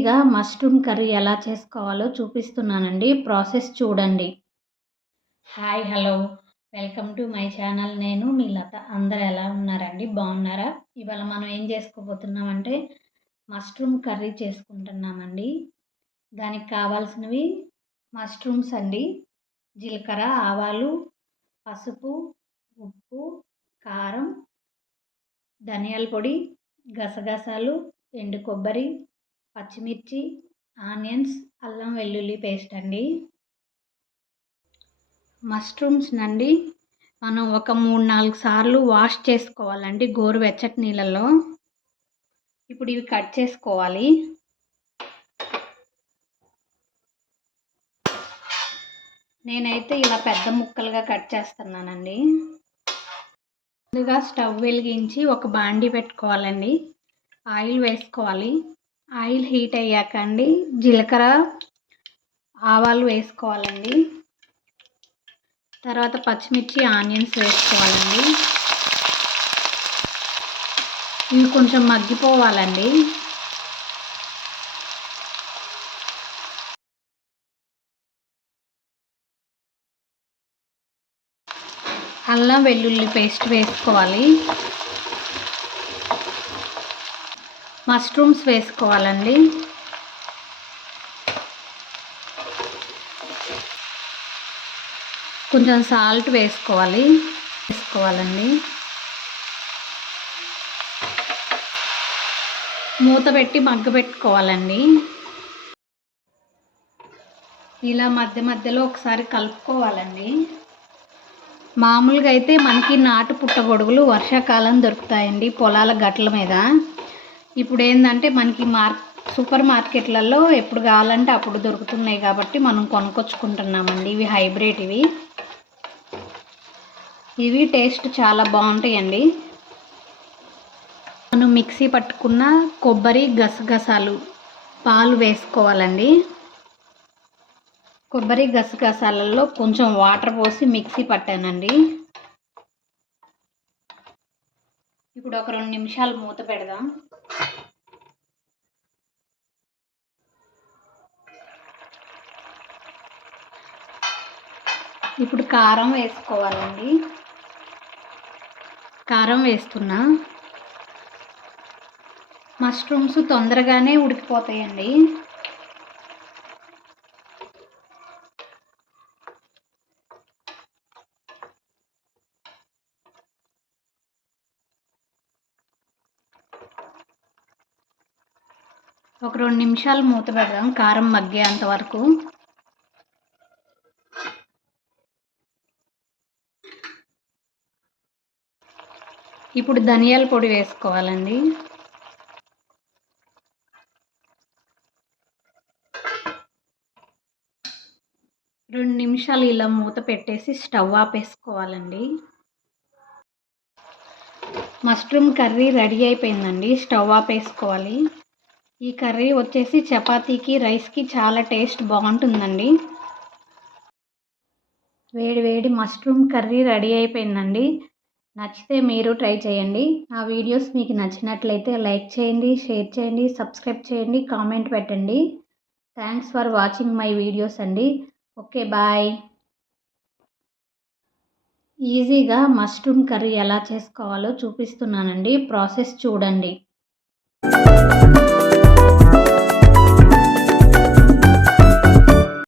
ఈజీగా mushroom curry ఎలా చేసుకోవాలో చూపిస్తున్నానండి. ప్రాసెస్ చూడండి. Hi hello welcome to my channel. నేను మీ లత. అందరు ఎలా ఉన్నారండి? బాగున్నారా? ఇవాళ మనం ఏం చేసుకోబోతున్నామంటే మష్రూమ్ కర్రీ చేసుకుంటున్నామండి. దానికి కావాల్సినవి మష్రూమ్స్ అండి, జీలకర్ర, ఆవాలు, పసుపు, ఉప్పు, కారం, ధనియాల పొడి, గసగసాలు, ఎండు కొబ్బరి, పచ్చిమిర్చి, ఆనియన్స్, అల్లం వెల్లుల్లి పేస్ట్ అండి. మష్రూమ్స్ నండి మనం ఒక 3-4 సార్లు వాష్ చేసుకోవాలండి గోరువెచ్చటి నీళ్ళల్లో. ఇప్పుడు ఇవి కట్ చేసుకోవాలి. నేనైతే ఇలా పెద్ద ముక్కలుగా కట్ చేస్తున్నానండి. ముందుగా స్టవ్ వెలిగించి ఒక బాండీ పెట్టుకోవాలండి. ఆయిల్ వేసుకోవాలి. ఆయిల్ హీట్ అయ్యాక అండి జీలకర్ర, ఆవాలు వేసుకోవాలండి. తర్వాత పచ్చిమిర్చి, ఆనియన్స్ వేసుకోవాలండి. ఇవి కొంచెం మగ్గిపోవాలండి. అల్లం వెల్లుల్లి పేస్ట్ వేసుకోవాలి. మష్రూమ్స్ వేసుకోవాలండి. కొంచెం సాల్ట్ వేసుకోవాలండి. మూత పెట్టి మగ్గబెట్టుకోవాలండి. ఇలా మధ్య మధ్యలో ఒకసారి కలుపుకోవాలండి. మామూలుగా అయితే మనకి నాటు పుట్టగొడుగులు వర్షాకాలం దొరుకుతాయండి పొలాల గట్ల మీద. ఇప్పుడు ఏంటంటే మనకి సూపర్ మార్కెట్లలో ఎప్పుడు కావాలంటే అప్పుడు దొరుకుతున్నాయి కాబట్టి మనం కొనుక్కొచ్చుకుంటున్నామండి. ఇవి హైబ్రిడ్. ఇవి టేస్ట్ చాలా బాగుంటాయండి. మనం మిక్సీ పట్టుకున్న కొబ్బరి, గసగసాలు, పాలు వేసుకోవాలండి. కొబ్బరి గసగసాలలో కొంచెం వాటర్ పోసి మిక్సీ పట్టానండి. ఇప్పుడు ఒక 2 నిమిషాలు మూత పెడదాం. ఇప్పుడు కారం వేసుకోవాలండి. కారం వేస్తున్నా. మష్రూమ్స్ తొందరగానే ఉడికిపోతాయండి. ఒక 2 నిమిషాలు మూత పెడదాం కారం మగ్గేంత వరకు. ఇప్పుడు ధనియాల పొడి వేసుకోవాలండి. రెండు నిమిషాలు ఇలా మూత పెట్టేసి స్టవ్ ఆపేసుకోవాలండి. మష్రూమ్ కర్రీ రెడీ అయిపోయిందండి. స్టవ్ ఆపేసుకోవాలి. ఈ కర్రీ వచ్చేసి చపాతీకి, రైస్కి చాలా టేస్ట్ బాగుంటుందండి. వేడి వేడి మష్రూమ్ కర్రీ రెడీ అయిపోయిందండి. నచ్చితే మీరు ట్రై చేయండి. నా వీడియోస్ మీకు నచ్చినట్లయితే లైక్ చేయండి, షేర్ చేయండి, సబ్స్క్రైబ్ చేయండి, కామెంట్ పెట్టండి. Thanks for watching my videos అండి. Okay bye. ఈజీగా మష్రూమ్ కర్రీ ఎలా చేసుకోవాలో చూపిస్తున్నానండి. ప్రాసెస్ చూడండి.